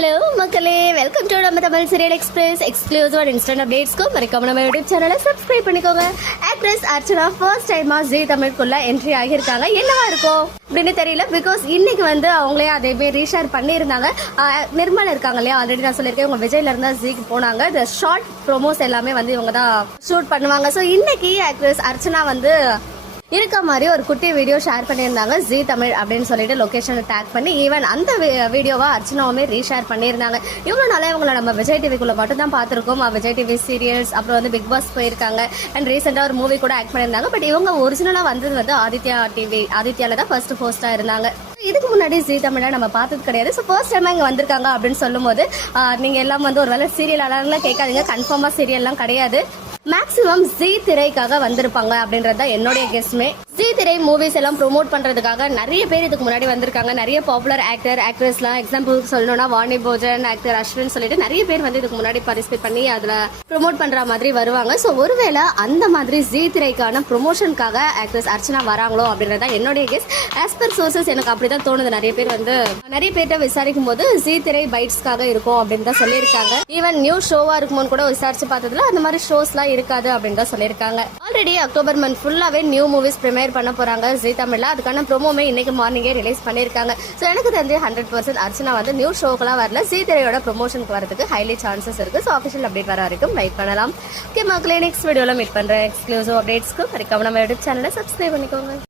Hello மக்களே. Welcome to நம்ம Tamil serial express exclusive and instant அப்டேட்ஸ்க்கும் மறக்காம நம்ம யூடியூப் சேனலை சப்ஸ்கிரைப் பண்ணிக்கோங்க. ஆக்ட்ரஸ் அர்ச்சனா ஃபர்ஸ்ட் டைமா ஜி தமிழ்க்குள்ள என்ட்ரி ஆகியிருக்காங்க. என்னவா இருக்கும்? அப்படின்னு தெரியல பிகாஸ் இன்னைக்கு வந்து அவங்களே அதே மாதிரி ரீஷேர் பண்ணியிருந்தாங்க. நிர்மலா நிர்மல் இருக்காங்க இல்லையா? ஆல்ரெடி நான் சொல்லியிருக்கேன் இவங்க விஜய்ல இருந்தா ஜிக்கு போனாங்க. இந்த ஷார்ட் ப்ரோமோஸ் எல்லாமே வந்து இவங்க தான் ஷூட் பண்ணுவாங்க. ஸோ இன்னைக்கு ஆக்ட்ரஸ் அர்ச்சனா வந்து இருக்க மாதிரி ஒரு குட்டி வீடியோ ஷேர் பண்ணியிருந்தாங்க. ஜி தமிழ் அப்படின்னு சொல்லிட்டு லொக்கேஷனை டேக் பண்ணி ஈவன் அந்த வீடியோவை அர்ச்சனாவுமே ரீஷேர் பண்ணியிருந்தாங்க. இவ்வளோ நாளே இவங்களை நம்ம விஜய் டிவிக்குள்ள மட்டும் தான் பார்த்துருக்கோம். விஜய் டிவி சீரியல்ஸ் அப்புறம் வந்து பிக் பாஸ் போயிருக்காங்க. அண்ட் ரீசெண்டாக ஒரு மூவி கூட ஆக்ட் பண்ணியிருந்தாங்க. பட் இவங்க ஒரிஜினலாக வந்தது வந்து ஆதித்யா டிவி ஆதித்யால தான் ஃபர்ஸ்ட் போஸ்டாக இருந்தாங்க. இதுக்கு முன்னாடி ஜி தமிழை நம்ம பார்த்தது கிடையாது. ஸோ ஃபர்ஸ்ட் டைம் இங்கே வந்திருக்காங்க அப்படின்னு சொல்லும்போது நீங்கள் எல்லாம் வந்து ஒரு வேலை சீரியல் அலாம் கேட்காதீங்க கன்ஃபார்மாக சீரியல்லாம் கிடையாது. மேக்சிமம் ஜி திரைக்காக வந்திருப்பாங்க அப்படின்றது தான் என்னுடைய கெஸ்ட்மே ஜி திரை மூவிஸ் எல்லாம் ப்ரோமோட் பண்றதுக்காக நிறைய பேர் இதுக்கு முன்னாடி வந்திருக்காங்க. நிறைய பாப்புலர் ஆக்டர் ஆக்ட்ரஸ்லாம் எக்ஸாம்பிள் சொல்லணும்னா வாணி போஜன் ஆக்டர் அஸ்வின் சொல்லிட்டு நிறைய பேர் வந்து இதுக்கு முன்னாடி பார்ட்டிசிபேட் பண்ணி அதுல ப்ரொமோட் பண்ற மாதிரி வருவாங்க. ஸோ ஒருவேளை அந்த மாதிரி ஜி திரைக்கான ப்ரொமோஷனுக்காக ஆக்ட்ரஸ் அர்ச்சனா வராங்களோ அப்படின்றது தான் என்னுடைய கெஸ் ஆஸ் பர் சோர்சஸ் எனக்கு அப்படிதான் தோணுது. நிறைய பேர் வந்து நிறைய பேர்கிட்ட விசாரிக்கும் போது ஜி திரை பைட்ஸ்க்காக இருக்கும் அப்படின்னு தான் சொல்லியிருக்காங்க. ஈவன் நியூ ஷோவா இருக்குமோன்னு கூட விசாரிச்சு பார்த்ததுல அந்த மாதிரி ஷோஸ்லாம் இருக்காது அப்படின்னு தான் சொல்லியிருக்காங்க. ஆல்ரெடி அக்டோபர் மந்த் ஃபுல்லாகவே நியூ மூவிஸ் ப்ரிமேர் பண்ண போகிறாங்க ஜி தமிழில் அதுக்கான ப்ரோமோமே இன்னைக்கு மார்னிங்கே ரிலீஸ் பண்ணியிருக்காங்க. ஸோ எனக்கு தெரிஞ்சு ஹண்ட்ரட் பர்சன்ட் அர்ச்சனா வந்து நியூ ஷோக்கெலாம் வரல. ஜி திரையோட ப்ரொமோஷனுக்கு வரதுக்கு ஹைலி சான்சஸ் இருக்குது ஸோ அஃபிஷியல் அப்டேட் வர வரைக்கும் வெயிட் பண்ணலாம். ஓகே மக்களே நெக்ஸ்ட் வீடியோவில் மீட் பண்ணுற எக்ஸ்க்ளூசிவ் அப்டேட்ஸ்க்கு மறக்காம நம்ம யூடியூப் சேனலை சப்ஸ்கிரைப் பண்ணிக்கோங்க.